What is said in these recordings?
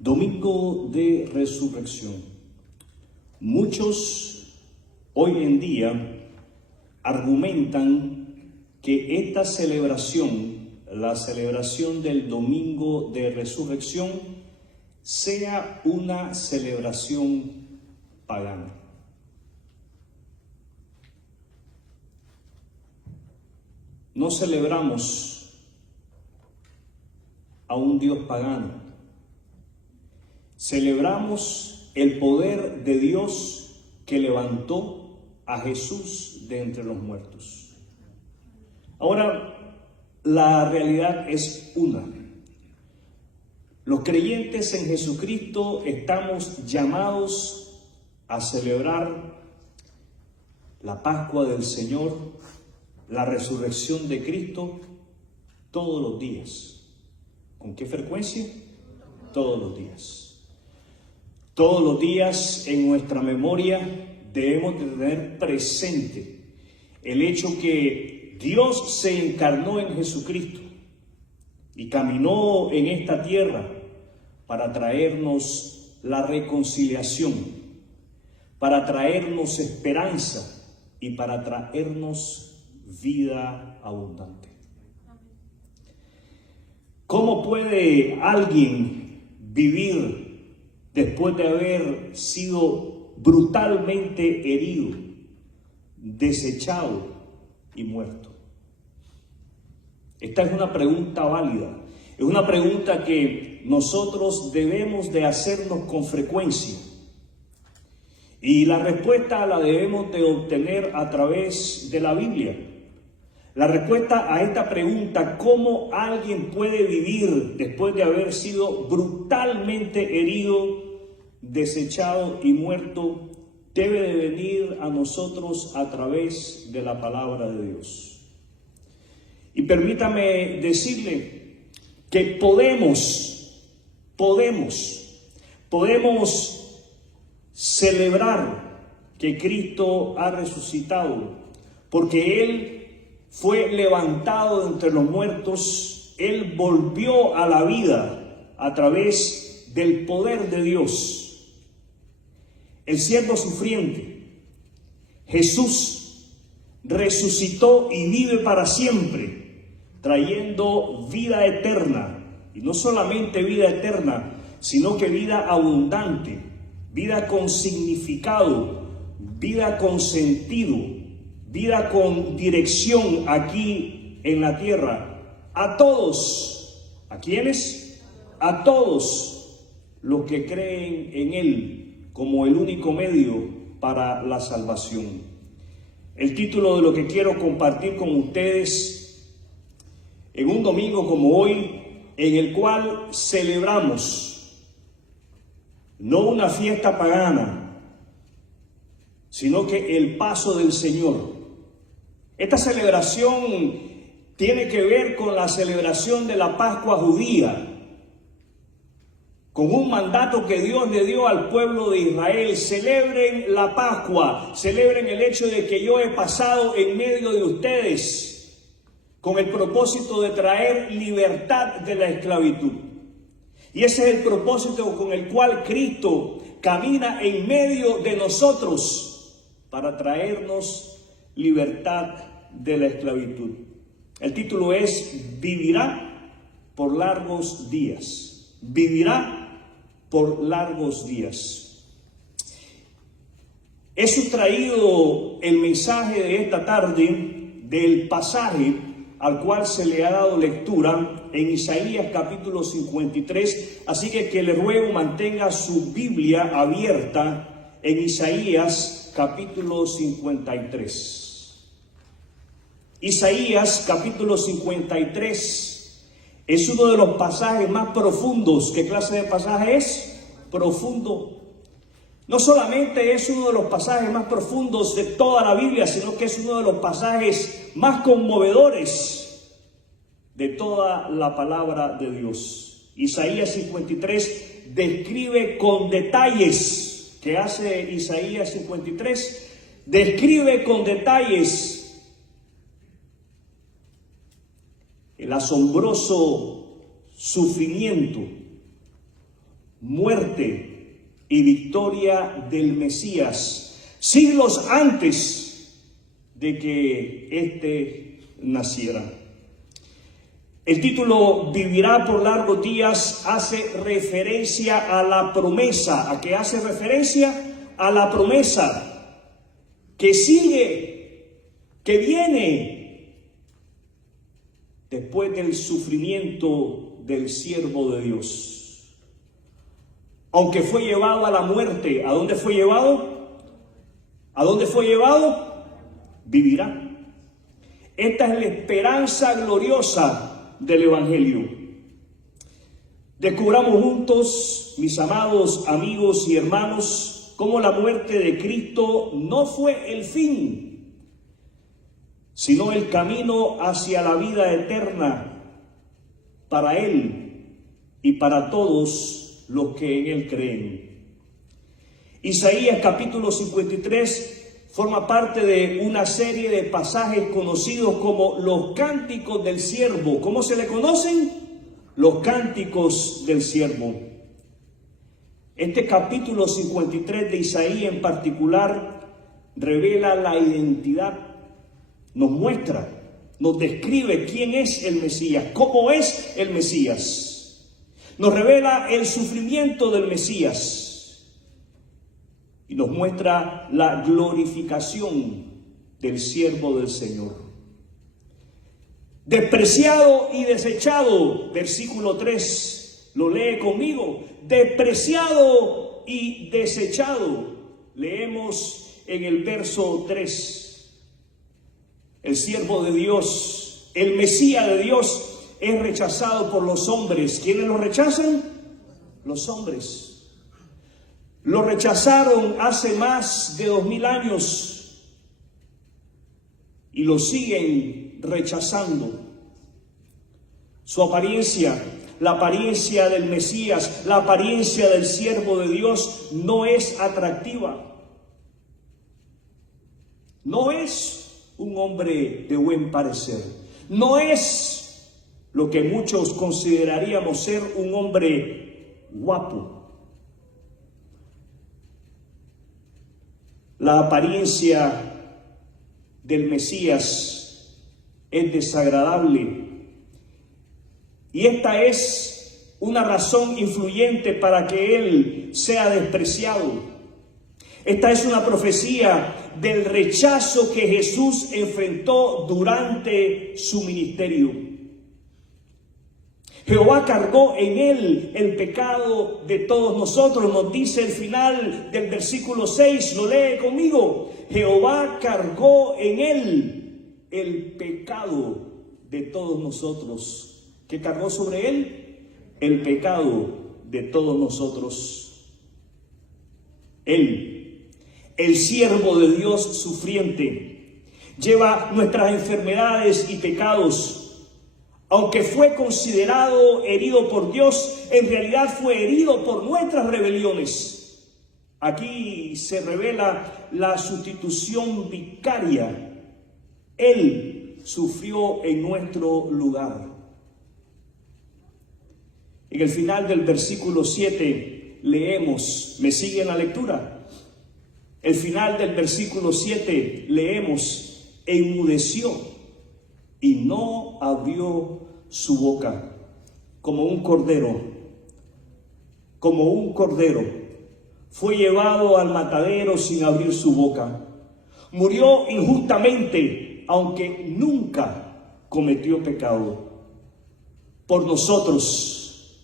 Domingo de Resurrección. Muchos hoy en día argumentan que esta celebración, la celebración del Domingo de Resurrección, sea una celebración pagana. No celebramos a un Dios pagano. Celebramos el poder de Dios que levantó a Jesús de entre los muertos. Ahora, la realidad es una. Los creyentes en Jesucristo estamos llamados a celebrar la Pascua del Señor, la resurrección de Cristo, todos los días. ¿Con qué frecuencia? Todos los días. Todos los días en nuestra memoria debemos de tener presente el hecho que Dios se encarnó en Jesucristo y caminó en esta tierra para traernos la reconciliación, para traernos esperanza y para traernos vida abundante. ¿Cómo puede alguien vivir después de haber sido brutalmente herido, desechado y muerto? Esta es una pregunta válida, es una pregunta que nosotros debemos de hacernos con frecuencia. Y la respuesta la debemos de obtener a través de la Biblia. La respuesta a esta pregunta, ¿cómo alguien puede vivir después de haber sido brutalmente herido, desechado y muerto, debe de venir a nosotros a través de la palabra de Dios? Y permítame decirle que podemos celebrar que Cristo ha resucitado, porque Él fue levantado de entre los muertos, Él volvió a la vida a través del poder de Dios. El siervo sufriente, Jesús, resucitó y vive para siempre, trayendo vida eterna, y no solamente vida eterna, sino que vida abundante, vida con significado, vida con sentido, vida con dirección aquí en la tierra. A todos, ¿a quiénes? A todos los que creen en Él como el único medio para la salvación. El título de lo que quiero compartir con ustedes en un domingo como hoy, en el cual celebramos no una fiesta pagana, sino que el paso del Señor. Esta celebración tiene que ver con la celebración de la Pascua judía, con un mandato que Dios le dio al pueblo de Israel: celebren la Pascua, celebren el hecho de que yo he pasado en medio de ustedes con el propósito de traer libertad de la esclavitud. Y ese es el propósito con el cual Cristo camina en medio de nosotros para traernos libertad de la esclavitud. El título es: vivirá por largos días. Vivirá por largos días. He sustraído el mensaje de esta tarde del pasaje al cual se le ha dado lectura en Isaías capítulo 53, así que le ruego mantenga su Biblia abierta en Isaías capítulo 53. Isaías capítulo 53 es uno de los pasajes más profundos. ¿Qué clase de pasaje es? Profundo. No solamente es uno de los pasajes más profundos de toda la Biblia, sino que es uno de los pasajes más conmovedores de toda la palabra de Dios. Isaías 53 describe con detalles. ¿Qué hace Isaías 53? Describe con detalles el asombroso sufrimiento, muerte y victoria del Mesías, siglos antes de que éste naciera. El título Vivirá por largos días hace referencia a la promesa. ¿A qué hace referencia? A la promesa que sigue, que viene después del sufrimiento del siervo de Dios. Aunque fue llevado a la muerte, ¿a dónde fue llevado? ¿A dónde fue llevado? Vivirá. Esta es la esperanza gloriosa del Evangelio. Descubramos juntos, mis amados amigos y hermanos, cómo la muerte de Cristo no fue el fin, sino el camino hacia la vida eterna para Él y para todos los que en Él creen. Isaías capítulo 53 forma parte de una serie de pasajes conocidos como los cánticos del siervo. ¿Cómo se le conocen? Los cánticos del siervo. Este capítulo 53 de Isaías en particular revela la identidad, nos muestra, nos describe quién es el Mesías, cómo es el Mesías. Nos revela el sufrimiento del Mesías. Y nos muestra la glorificación del siervo del Señor. Despreciado y desechado, versículo 3, lo lee conmigo. Despreciado y desechado, leemos en el verso 3. El siervo de Dios, el Mesías de Dios, es rechazado por los hombres. ¿Quiénes lo rechazan? Los hombres. Lo rechazaron hace más de 2000 años y lo siguen rechazando. Su apariencia, la apariencia del Mesías, la apariencia del siervo de Dios no es atractiva. No es un hombre de buen parecer. No es lo que muchos consideraríamos ser un hombre guapo. La apariencia del Mesías es desagradable y esta es una razón influyente para que Él sea despreciado. Esta es una profecía del rechazo que Jesús enfrentó durante su ministerio. Jehová cargó en Él el pecado de todos nosotros, nos dice el final del versículo 6, lo lee conmigo. Jehová cargó en Él el pecado de todos nosotros. ¿Qué cargó sobre Él? El pecado de todos nosotros. Él, el siervo de Dios sufriente, lleva nuestras enfermedades y pecados. Aunque fue considerado herido por Dios, en realidad fue herido por nuestras rebeliones. Aquí se revela la sustitución vicaria. Él sufrió en nuestro lugar. En el final del versículo 7 leemos, ¿me sigue en la lectura? El final del versículo 7 leemos, enmudeció y no abrió su boca, como un cordero, fue llevado al matadero sin abrir su boca. Murió injustamente, aunque nunca cometió pecado. Por nosotros,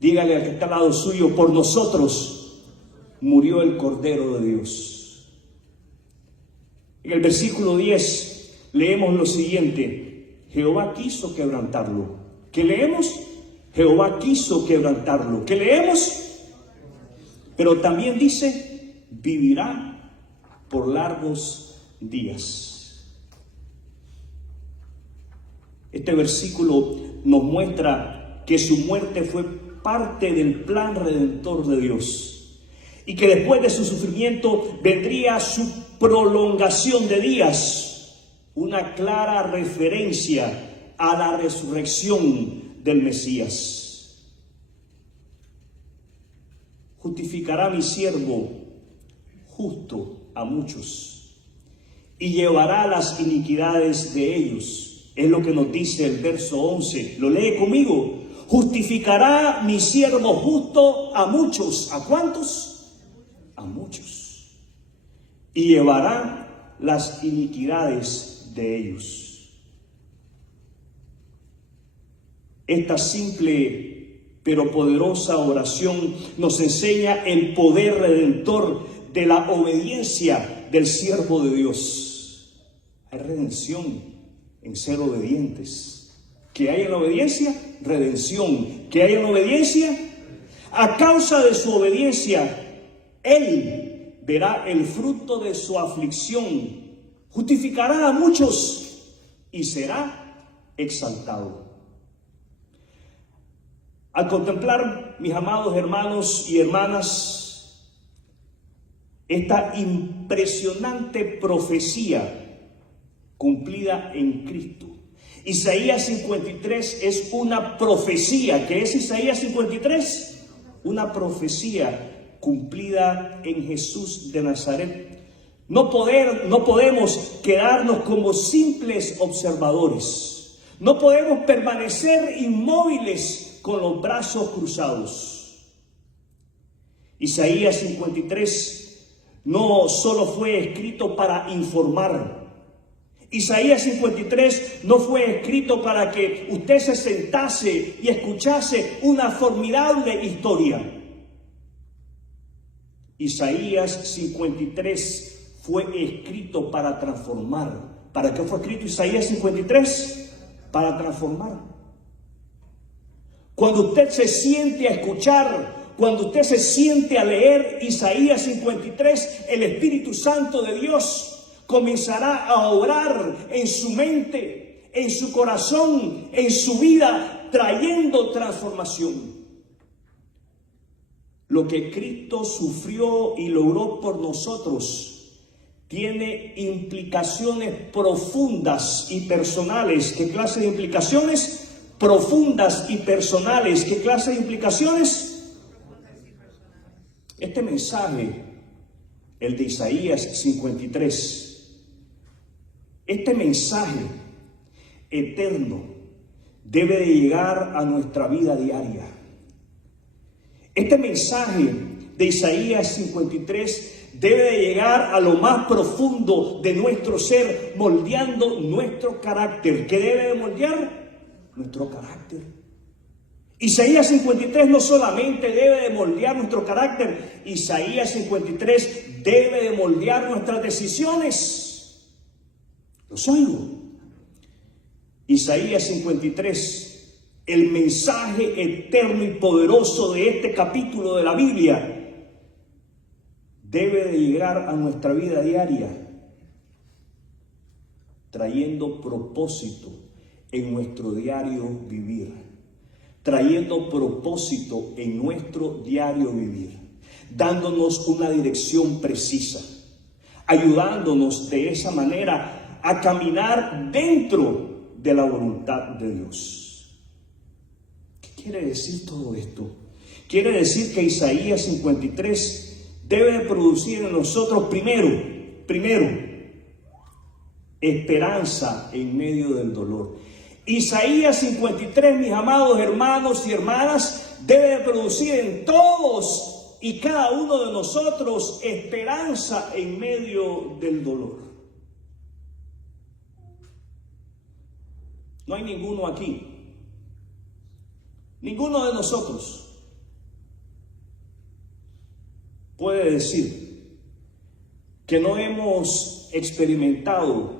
dígale al que está al lado suyo, por nosotros murió el Cordero de Dios. En el versículo 10 leemos lo siguiente. Jehová quiso quebrantarlo. ¿Qué leemos? Jehová quiso quebrantarlo. ¿Qué leemos? Pero también dice, vivirá por largos días. Este versículo nos muestra que su muerte fue parte del plan redentor de Dios y que después de su sufrimiento vendría su prolongación de días. Una clara referencia a la resurrección del Mesías. justificará mi siervo justo a muchos y llevará las iniquidades de ellos. Es lo que nos dice el verso 11. Lo lee conmigo. Justificará mi siervo justo a muchos. ¿A cuántos? A muchos. Y llevará las iniquidades de ellos. Esta simple pero poderosa oración nos enseña el poder redentor de la obediencia del siervo de Dios. Hay redención en ser obedientes. ¿Qué hay en la obediencia? Redención. ¿Qué hay en la obediencia? A causa de su obediencia, Él verá el fruto de su aflicción, justificará a muchos y será exaltado. Al contemplar, mis amados hermanos y hermanas, esta impresionante profecía cumplida en Cristo, Isaías 53 es una profecía. ¿Qué es Isaías 53? Una profecía cumplida en Jesús de Nazaret. No podemos quedarnos como simples observadores. No podemos permanecer inmóviles con los brazos cruzados. Isaías 53 no solo fue escrito para informar. Isaías 53 no fue escrito para que usted se sentase y escuchase una formidable historia. Isaías 53 fue escrito para transformar. ¿Para qué fue escrito Isaías 53? Para transformar. Cuando usted se siente a escuchar, cuando usted se siente a leer Isaías 53, el Espíritu Santo de Dios comenzará a obrar en su mente, en su corazón, en su vida, trayendo transformación. Lo que Cristo sufrió y logró por nosotros tiene implicaciones profundas y personales. ¿Qué clase de implicaciones? Profundas y personales. ¿Qué clase de implicaciones? Este mensaje, el de Isaías 53, este mensaje eterno debe de llegar a nuestra vida diaria. Este mensaje de Isaías 53 debe de llegar a lo más profundo de nuestro ser, moldeando nuestro carácter. ¿Qué debe de moldear? Nuestro carácter. Isaías 53 no solamente debe de moldear nuestro carácter, Isaías 53 debe de moldear nuestras decisiones. Los oigo. Isaías 53, el mensaje eterno y poderoso de este capítulo de la Biblia, debe de llegar a nuestra vida diaria, trayendo propósito en nuestro diario vivir, trayendo propósito en nuestro diario vivir, dándonos una dirección precisa, ayudándonos de esa manera a caminar dentro de la voluntad de Dios. ¿Qué quiere decir todo esto? Quiere decir que Isaías 53 debe producir en nosotros primero, esperanza en medio del dolor. Isaías 53, mis amados hermanos y hermanas, debe producir en todos y cada uno de nosotros esperanza en medio del dolor. No hay ninguno aquí, ninguno de nosotros puede decir que no hemos experimentado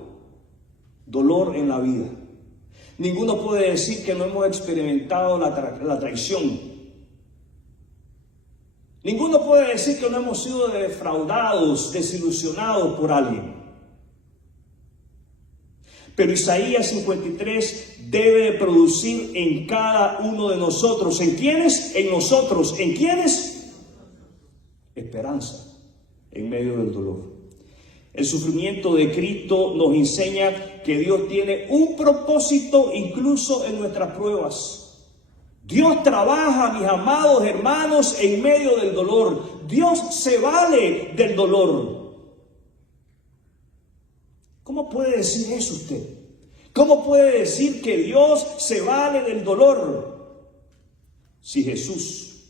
dolor en la vida. Ninguno puede decir que no hemos experimentado la traición. Ninguno puede decir que no hemos sido defraudados, desilusionados por alguien. Pero Isaías 53 debe producir en cada uno de nosotros. ¿En quiénes? En nosotros. ¿En quiénes? Esperanza en medio del dolor. El sufrimiento de Cristo nos enseña que Dios tiene un propósito incluso en nuestras pruebas. Dios trabaja, mis amados hermanos, en medio del dolor. Dios se vale del dolor. ¿Cómo puede decir eso usted? ¿Cómo puede decir que Dios se vale del dolor? Si Jesús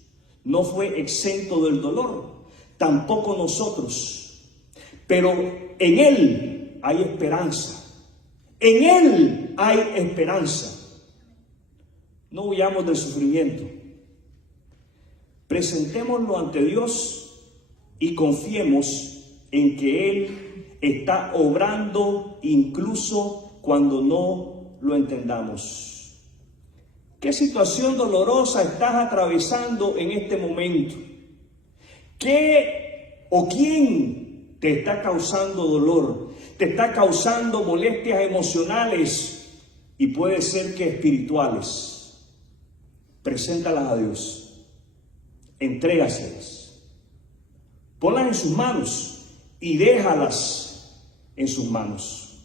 no fue exento del dolor, tampoco nosotros. Pero en Él hay esperanza. En Él hay esperanza. No huyamos del sufrimiento. Presentémoslo ante Dios y confiemos en que Él está obrando incluso cuando no lo entendamos. ¿Qué situación dolorosa estás atravesando en este momento? ¿Qué o quién te está causando dolor? ¿Te está causando molestias emocionales y puede ser que espirituales? Preséntalas a Dios, entrégaselas, ponlas en sus manos y déjalas en sus manos.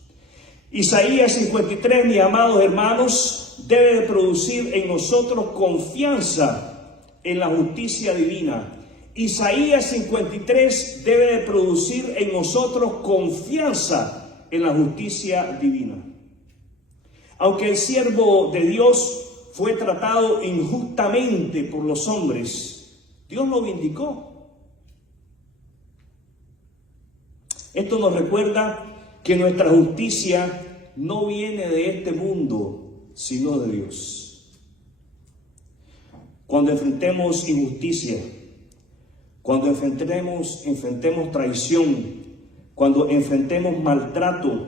Isaías 53, mis amados hermanos, debe de producir en nosotros confianza en la justicia divina. Isaías 53 debe de producir en nosotros confianza en la justicia divina. Aunque el siervo de Dios fue tratado injustamente por los hombres, Dios lo vindicó. Esto nos recuerda que nuestra justicia no viene de este mundo, sino de Dios. Cuando enfrentemos injusticia, cuando enfrentemos traición, cuando enfrentemos maltrato,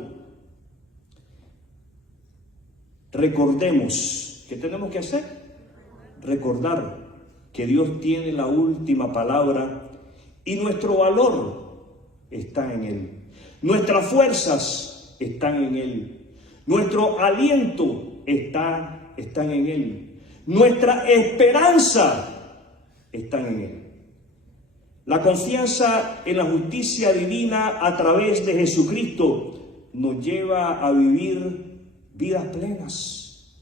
recordemos. ¿Qué tenemos que hacer? Recordar que Dios tiene la última palabra y nuestro valor está en Él. Nuestras fuerzas están en Él. Nuestro aliento están en Él. Nuestra esperanza está en Él. La confianza en la justicia divina a través de Jesucristo nos lleva a vivir vidas plenas.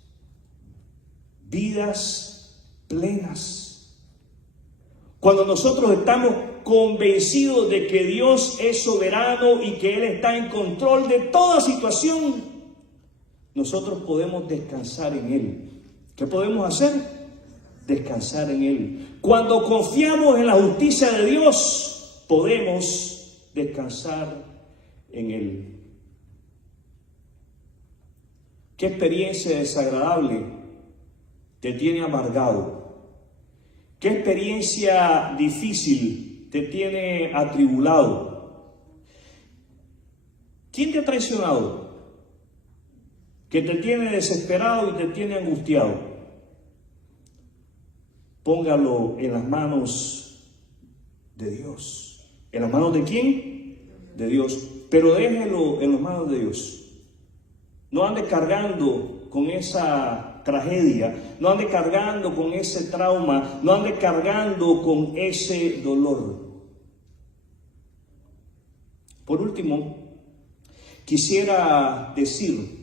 Vidas plenas. Cuando nosotros estamos convencidos de que Dios es soberano y que Él está en control de toda situación, nosotros podemos descansar en Él. ¿Qué podemos hacer? Descansar en Él. Cuando confiamos en la justicia de Dios, podemos descansar en Él. ¿Qué experiencia desagradable te tiene amargado? ¿Qué experiencia difícil te tiene atribulado? ¿Quién te ha traicionado? Que te tiene desesperado y te tiene angustiado. Póngalo en las manos de Dios. ¿En las manos de quién? De Dios. Pero déjelo en las manos de Dios. No ande cargando con esa tragedia, no ande cargando con ese trauma, no ande cargando con ese dolor. Por último, quisiera decir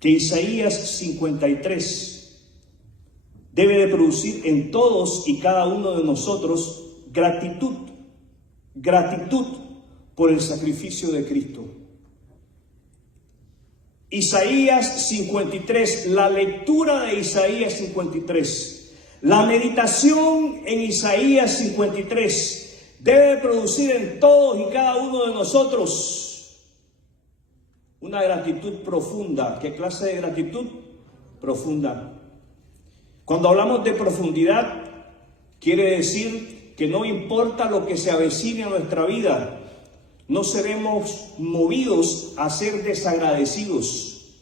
que Isaías 53 debe de producir en todos y cada uno de nosotros gratitud por el sacrificio de Cristo. Isaías 53, la lectura de Isaías 53, la meditación en Isaías 53 debe producir en todos y cada uno de nosotros una gratitud profunda. ¿Qué clase de gratitud? Profunda. Cuando hablamos de profundidad, quiere decir que no importa lo que se avecine a nuestra vida, no seremos movidos a ser desagradecidos.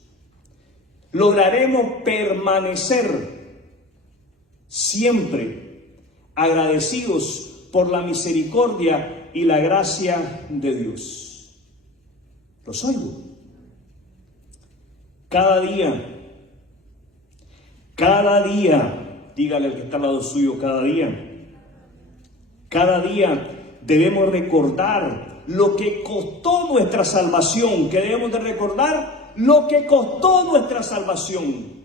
Lograremos permanecer siempre agradecidos por la misericordia y la gracia de Dios. Los oigo. Cada día, dígale al que está al lado suyo, cada día debemos recordar lo que costó nuestra salvación, que debemos de recordar lo que costó nuestra salvación.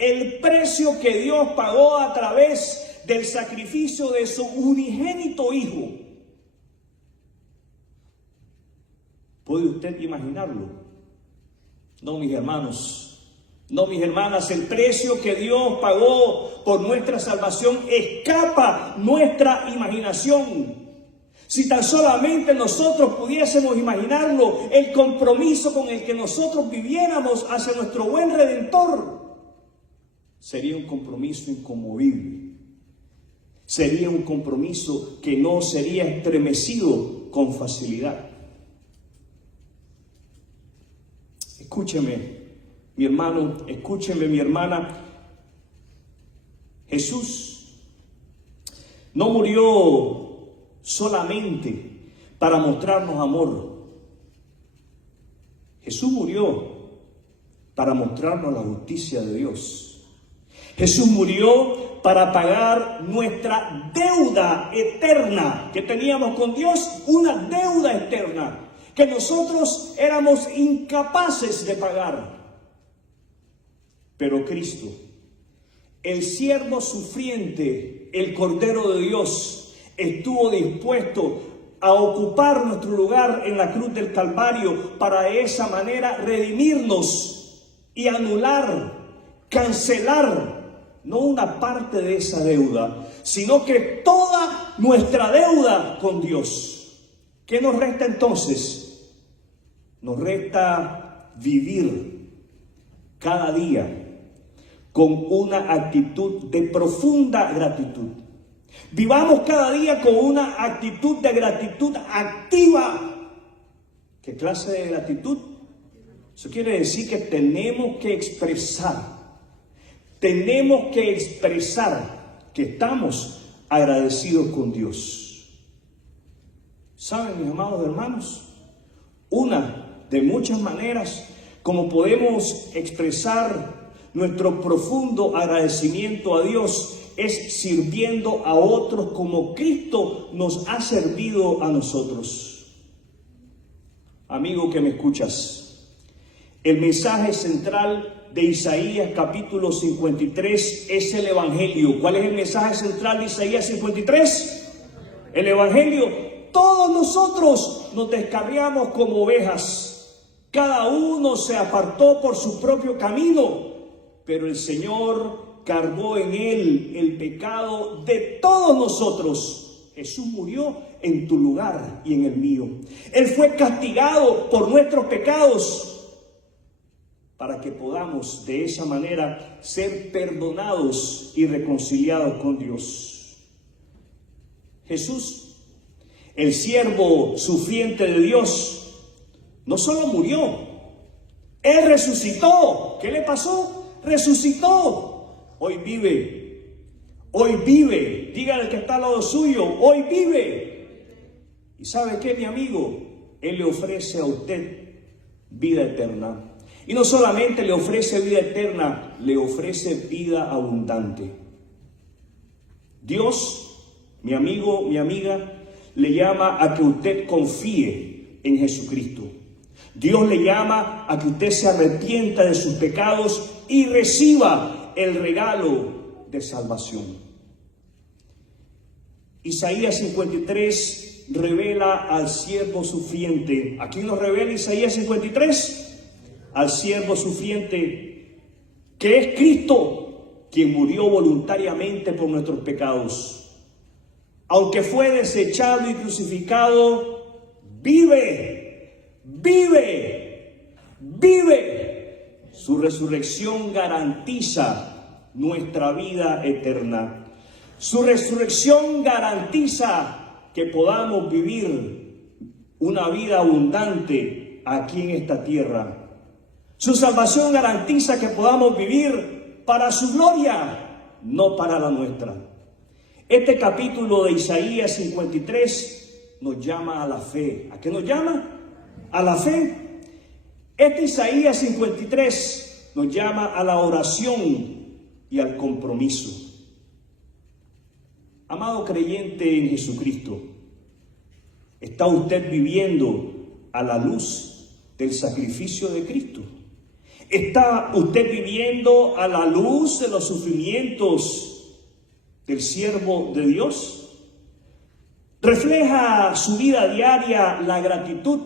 El precio que Dios pagó a través del sacrificio de su unigénito Hijo. ¿Puede usted imaginarlo? No, mis hermanos, no, mis hermanas, el precio que Dios pagó por nuestra salvación escapa nuestra imaginación. Si tan solamente nosotros pudiésemos imaginarlo, el compromiso con el que nosotros viviéramos hacia nuestro buen Redentor, sería un compromiso inconmovible. Sería un compromiso que no sería estremecido con facilidad. Escúcheme, mi hermano, escúcheme, mi hermana. Jesús no murió solamente para mostrarnos amor. Jesús murió para mostrarnos la justicia de Dios. Jesús murió para pagar nuestra deuda eterna que teníamos con Dios, una deuda eterna que nosotros éramos incapaces de pagar. Pero Cristo, el siervo sufriente, el Cordero de Dios, estuvo dispuesto a ocupar nuestro lugar en la cruz del Calvario para de esa manera redimirnos y anular, cancelar, no una parte de esa deuda, sino que toda nuestra deuda con Dios. ¿Qué nos resta entonces? Nos resta vivir cada día con una actitud de profunda gratitud. Vivamos cada día con una actitud de gratitud activa. ¿Qué clase de gratitud? Eso quiere decir que tenemos que expresar que estamos agradecidos con Dios. ¿Saben, mis amados hermanos? Una de muchas maneras como podemos expresar nuestro profundo agradecimiento a Dios es sirviendo a otros como Cristo nos ha servido a nosotros. Amigo que me escuchas, el mensaje central de Isaías capítulo 53 es el Evangelio. ¿Cuál es el mensaje central de Isaías 53? El Evangelio. Todos nosotros nos descarriamos como ovejas. Cada uno se apartó por su propio camino, pero el Señor cargó en él el pecado de todos nosotros. Jesús murió en tu lugar y en el mío. Él fue castigado por nuestros pecados para que podamos de esa manera ser perdonados y reconciliados con Dios. Jesús, el siervo sufriente de Dios, no solo murió, Él resucitó. ¿Qué le pasó? Resucitó. Hoy vive. Hoy vive. Dígale al que está al lado suyo, hoy vive. ¿Y sabe qué, mi amigo? Él le ofrece a usted vida eterna. Y no solamente le ofrece vida eterna, le ofrece vida abundante. Dios, mi amigo, mi amiga, le llama a que usted confíe en Jesucristo. Dios le llama a que usted se arrepienta de sus pecados y reciba el regalo de salvación. Isaías 53 revela al siervo sufriente. ¿A quién nos revela Isaías 53? Al siervo sufriente, que es Cristo, quien murió voluntariamente por nuestros pecados. Aunque fue desechado y crucificado, vive, vive, vive. Su resurrección garantiza nuestra vida eterna. Su resurrección garantiza que podamos vivir una vida abundante aquí en esta tierra. Su salvación garantiza que podamos vivir para su gloria, no para la nuestra. Este capítulo de Isaías 53 nos llama a la fe. ¿A qué nos llama? A la fe. Este Isaías 53 nos llama a la oración y al compromiso. Amado creyente en Jesucristo, ¿está usted viviendo a la luz del sacrificio de Cristo? ¿Está usted viviendo a la luz de los sufrimientos del siervo de Dios? ¿Refleja su vida diaria la gratitud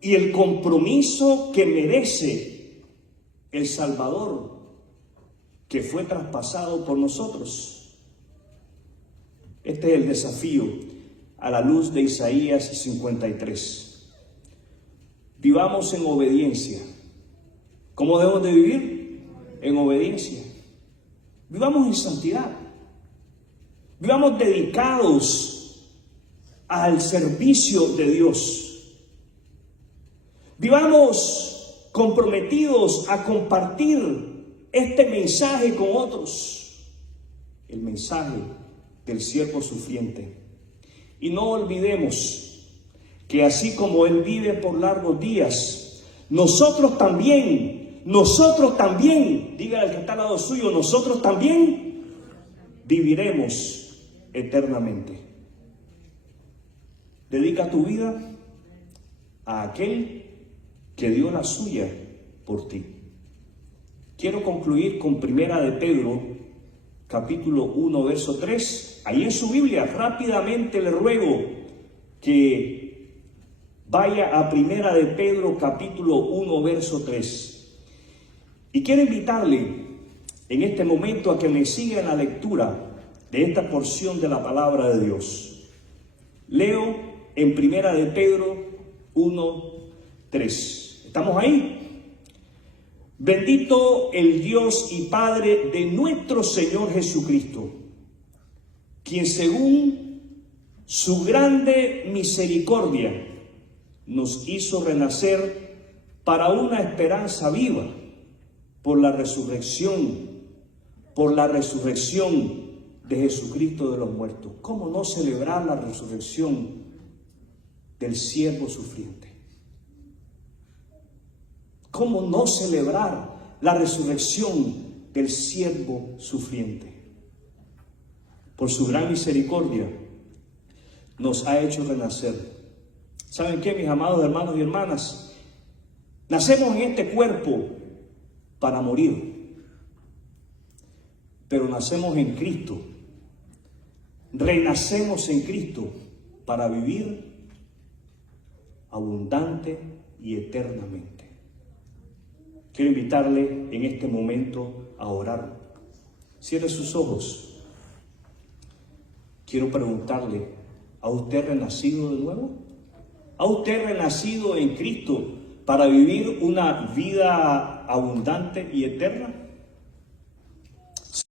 y el compromiso que merece el Salvador que fue traspasado por nosotros? Este es el desafío a la luz de Isaías 53. Vivamos en obediencia. ¿Cómo debemos de vivir? En obediencia. Vivamos en santidad. Vivamos dedicados al servicio de Dios. Vivamos comprometidos a compartir este mensaje con otros. El mensaje del siervo sufriente. Y no olvidemos que así como Él vive por largos días, nosotros también, dígale al que está al lado suyo, nosotros también viviremos eternamente. Dedica tu vida a aquel que dio la suya por ti. Quiero concluir con Primera de Pedro, capítulo 1, verso 3. Ahí en su Biblia, rápidamente le ruego que vaya a Primera de Pedro, capítulo 1, verso 3. Y quiero invitarle en este momento a que me siga en la lectura de esta porción de la palabra de Dios. Leo en Primera de Pedro 1, 3. ¿Estamos ahí? Bendito el Dios y Padre de nuestro Señor Jesucristo, quien según su grande misericordia nos hizo renacer para una esperanza viva por la resurrección de Jesucristo de los muertos. ¿Cómo no celebrar la resurrección del siervo sufriente? ¿Cómo no celebrar la resurrección del siervo sufriente? Por su gran misericordia nos ha hecho renacer. ¿Saben qué, mis amados hermanos y hermanas? Nacemos en este cuerpo para morir, pero nacemos en Cristo, renacemos en Cristo para vivir abundante y eternamente. Quiero invitarle en este momento a orar. Cierre sus ojos. Quiero preguntarle, ¿ha usted renacido de nuevo? ¿Ha usted renacido en Cristo para vivir una vida abundante y eterna?